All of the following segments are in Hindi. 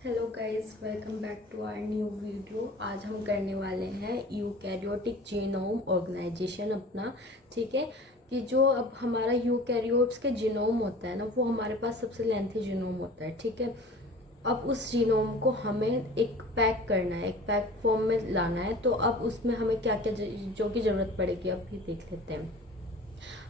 Hello guys, welcome back to our new video. आज हम करने वाले हैं यूकैरियोटिक जीनोम ऑर्गेनाइजेशन अपना। ठीक है कि जो अब हमारा यूकैरियोट्स के जीनोम होता है ना, वो हमारे पास सबसे लेंथी जीनोम होता है। ठीक है, अब उस जीनोम को हमें एक पैक करना है, एक पैक फॉर्म में लाना है। तो अब उसमें हमें क्या क्या जो की ज़रूरत पड़ेगी अब भी देख लेते हैं।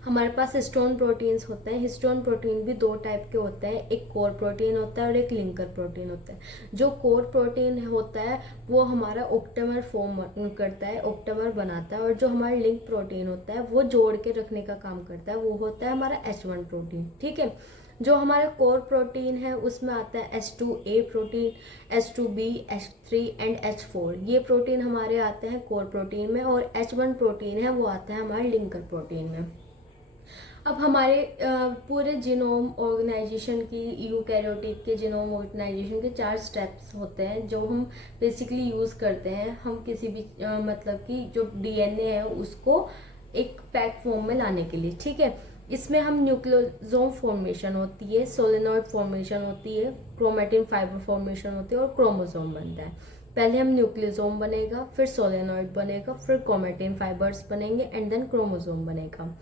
हमारे पास हिस्टोन प्रोटीन्स होते हैं। हिस्टोन प्रोटीन भी दो टाइप के होते हैं, एक कोर प्रोटीन होता है और एक लिंकर प्रोटीन होता है। जो कोर प्रोटीन होता है वो हमारा ऑक्टेमर फॉर्म करता है, ऑक्टेमर बनाता है। और जो हमारा लिंक प्रोटीन होता है वो जोड़ के रखने का काम करता है, वो होता है हमारा H1 प्रोटीन। ठीक है, जो हमारा कोर प्रोटीन है उसमें आता है H2A protein, H2B, H3 and H4। ये प्रोटीन हमारे आते हैं कोर प्रोटीन में, और H1 प्रोटीन है वो आता है हमारे लिंकर प्रोटीन में। अब हमारे पूरे जीनोम ऑर्गेनाइजेशन की, यूकैरियोटिक के जीनोम ऑर्गेनाइजेशन के 4 स्टेप्स होते हैं जो हम बेसिकली यूज़ करते हैं। हम किसी भी मतलब कि जो डीएनए है उसको एक पैक फॉर्म में लाने के लिए। ठीक है, इसमें हम न्यूक्लियोसोम फॉर्मेशन होती है, सोलेनॉइड फॉर्मेशन होती है, क्रोमेटिन फाइबर फॉर्मेशन होती है और क्रोमोसोम बनता है। पहले हम न्यूक्लियोसोम बनेगा, फिर सोलेनॉइड बनेगा, फिर क्रोमेटिन फाइबर्स बनेंगे एंड देन क्रोमोसोम बनेगा।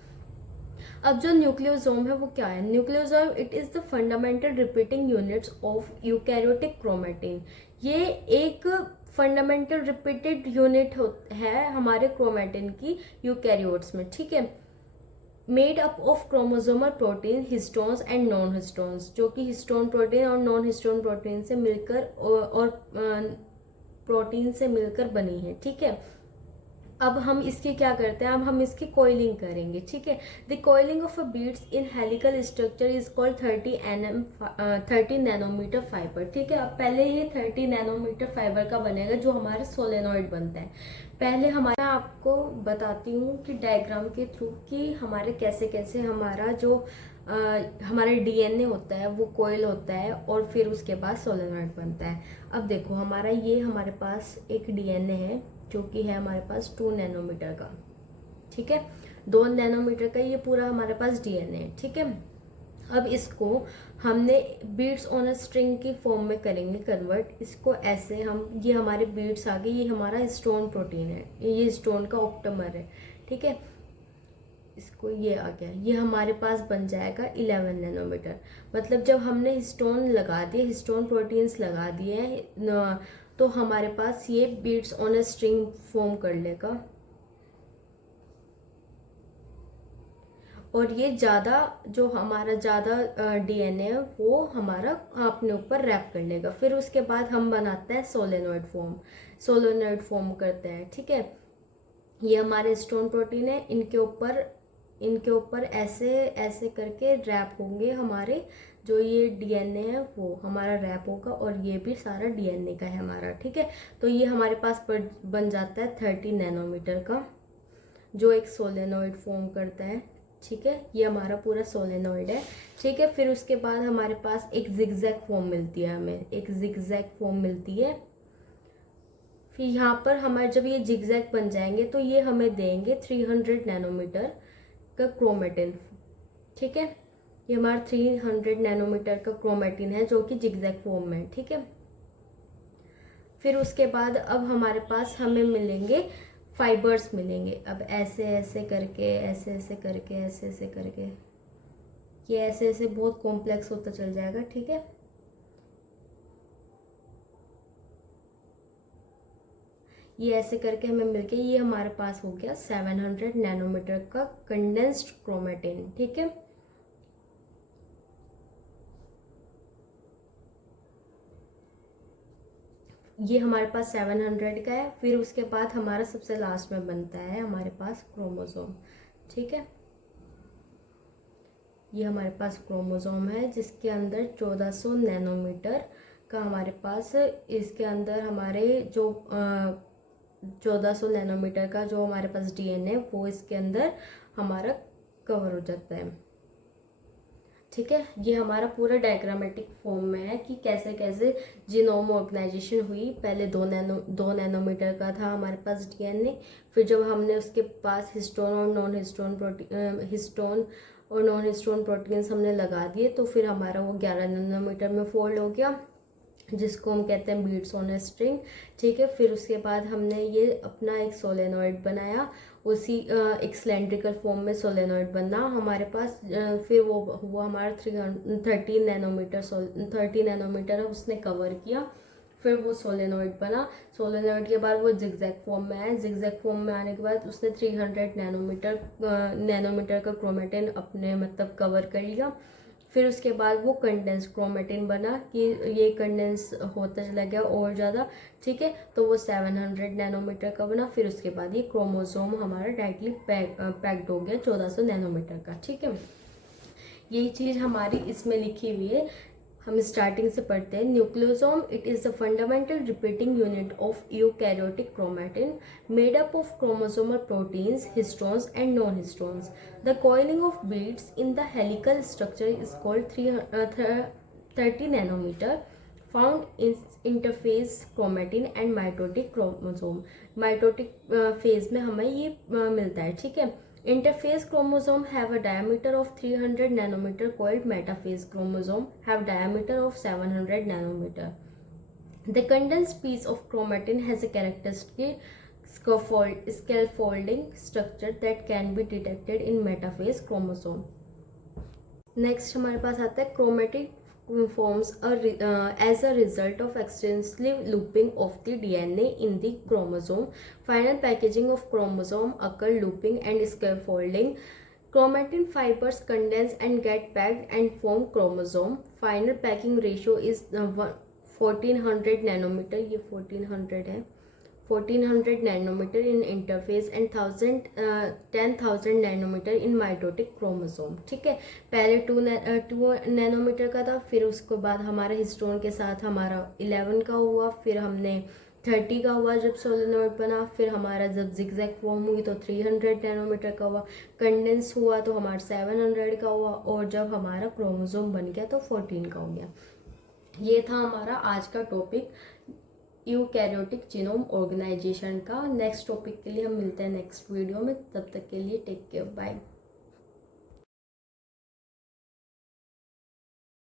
अब जो न्यूक्लियोसोम है वो क्या है? Nucleosome it is the fundamental repeating units of eukaryotic chromatin. ये एक फंडामेंटल रिपीटेड यूनिट है हमारे क्रोमेटिन की यूकैरियोट्स में। ठीक है, made up of chromosomal protein, histones and non histones, जो कि हिस्टोन प्रोटीन और नॉन हिस्टोन प्रोटीन से मिलकर और प्रोटीन से मिलकर बनी है। ठीक है, अब हम इसकी क्या करते हैं, अब हम इसकी कोइलिंग करेंगे। ठीक है, the coiling of a beads in helical structure is called 30 nanometre fibre. ठीक है, अब पहले ये 30 नैनोमीटर फाइबर का बनेगा जो हमारे सोलेनॉइड बनता है। पहले हमारा आपको बताती हूँ कि डायग्राम के थ्रू कि हमारे कैसे कैसे हमारा जो हमारा डीएनए होता है वो कोयल होता है और फिर उसके बाद सोलेनॉइड बनता है। अब देखो हमारा ये हमारे पास एक डीएनए है जो कि है हमारे पास 2 नैनोमीटर का। ठीक है, 2 नैनोमीटर का ये पूरा हमारे पास डीएनए है। ठीक है, अब इसको हमने बीड्स ऑन अ स्ट्रिंग की फॉर्म में करेंगे कन्वर्ट। इसको ऐसे हम, ये हमारे बीड्स आ गए, ये हमारा स्टोन प्रोटीन है, ये स्टोन का ऑक्टेमर है। ठीक है, इसको ये आ गया, ये हमारे पास बन जाएगा 11 नैनोमीटर। मतलब जब हमने हिस्टोन लगा दिए, हिस्टोन प्रोटीन्स लगा दिए तो हमारे पास ये beads on a string form कर लेगा और ये ज़्यादा जो हमारा ज़्यादा डीएनए है वो हमारा अपने ऊपर रैप कर लेगा। फिर उसके बाद हम बनाते हैं सोलेनॉइड फॉर्म, सोलेनॉइड फॉर्म करते हैं। ठीक है, ये हमारे स्टोन प्रोटीन है, इनके ऊपर ऐसे ऐसे करके रैप होंगे हमारे, जो ये डीएनए है वो हमारा रैप होगा और ये भी सारा डीएनए का है हमारा। ठीक है, तो ये हमारे पास बन जाता है 30 नैनोमीटर का, जो एक सोलेनॉइड फॉर्म करता है। ठीक है, ये हमारा पूरा सोलेनॉइड है। ठीक है, फिर उसके बाद हमारे पास एक जिगजैग फॉर्म मिलती है, हमें एक जिगजैग फॉर्म मिलती है। फिर यहाँ पर हमारे जब ये जिगजैग बन जाएंगे तो ये हमें देंगे 300 नैनोमीटर का क्रोमेटिन। ठीक है, ये हमारा 300 नैनोमीटर का क्रोमेटिन है जो कि जिगजैग फॉर्म में है। ठीक है, फिर उसके बाद अब हमारे पास हमें मिलेंगे फाइबर्स मिलेंगे। अब ऐसे ऐसे करके, ऐसे ऐसे करके, ऐसे ऐसे करके, ये ऐसे ऐसे बहुत कॉम्प्लेक्स होता चल जाएगा। ठीक है, ये ऐसे करके हमें मिलके ये हमारे पास हो गया 700 नैनोमीटर का कंडेंस्ड क्रोमेटिन। ठीक है, ये हमारे पास 700 का है। फिर उसके बाद हमारा सबसे लास्ट में बनता है हमारे पास क्रोमोसोम। ठीक है, ये हमारे पास क्रोमोसोम है जिसके अंदर 1400 नैनोमीटर का हमारे पास, इसके अंदर हमारे जो 1400 नैनोमीटर का जो हमारे पास डीएनए वो इसके अंदर हमारा कवर हो जाता है। ठीक है, ये हमारा पूरा डायग्रामेटिक फॉर्म में है कि कैसे कैसे जीनोम ऑर्गेनाइजेशन हुई। पहले 2 नैनोमीटर का था हमारे पास डीएनए, फिर जब हमने उसके पास हिस्टोन और नॉन हिस्टोन प्रोटीन, हिस्टोन और नॉन हिस्टोन प्रोटीन्स हमने लगा दिए तो फिर हमारा वो 11 नैनोमीटर में फोल्ड हो गया। जिसको हम कहते हैं बीड्स ऑन अ स्ट्रिंग, ठीक है। फिर उसके बाद हमने ये अपना एक सोलेनॉइड बनाया, उसी एक सिलेंड्रिकल फॉर्म में सोलेनॉइड बना हमारे पास। फिर वो हमारा 30 नैनोमीटर उसने कवर किया। फिर वो सोलेनॉइड बना। सोलेनॉइड के बाद वो जिगजैग फॉर्म में आया। जिगजैग फॉर्म में आने के बाद उसने 300 नैनोमीटर का क्रोमेटिन अपने मतलब कवर कर लिया। फिर उसके बाद वो कंडेंस क्रोमेटिन बना कि ये कंडेंस होता चला गया और ज़्यादा, ठीक है। तो वो 700 नैनोमीटर का बना। फिर उसके बाद ये क्रोमोसोम हमारा डायरेक्टली पैक्ड हो गया 1400 नैनोमीटर का, ठीक है। यही चीज़ हमारी इसमें लिखी हुई है। हम स्टार्टिंग से पढ़ते हैं। Nucleosome, it is the fundamental repeating unit of eukaryotic chromatin made up of chromosomal proteins, histones and non histones. The coiling of beads in the helical structure is called 30 nanometre found in interphase chromatin and mitotic chromosome. Mitotic phase में हमें ये मिलता है, ठीक है। Interphase chromosome have a diameter of 300 nanometer, coiled metaphase chromosome have diameter of 700 nanometer. The condensed piece of chromatin has a characteristic scaffolding structure that can be detected in metaphase chromosome. Next हमारे पास आता है chromatic forms as a result of extensive looping of the DNA in the chromosome. Final packaging of chromosome occur looping and scaffolding. Chromatin fibers condense and get packed and form chromosome. Final packing ratio is 1400 nanometer, ये 1400 है, 1400 nanometer in interphase and 10,000 nanometer in mitotic chromosome, ठीक है। पहले 2 नैनोमीटर का था, फिर उसके बाद हमारा हिस्टोन के साथ हमारा 11 का हुआ, फिर हमने 30 का हुआ जब सोलेनॉइड बना, फिर हमारा जब जिगजैग फॉर्म हुई तो 300 नैनोमीटर का हुआ, कंडेंस हुआ तो हमारा 700 का हुआ, और जब हमारा क्रोमोसोम बन गया तो 14 का हो गया। ये था हमारा आज का टॉपिक यूकैरियोटिक जीनोम ऑर्गेनाइजेशन का। नेक्स्ट टॉपिक के लिए हम मिलते हैं नेक्स्ट वीडियो में। तब तक के लिए टेक केयर, बाय।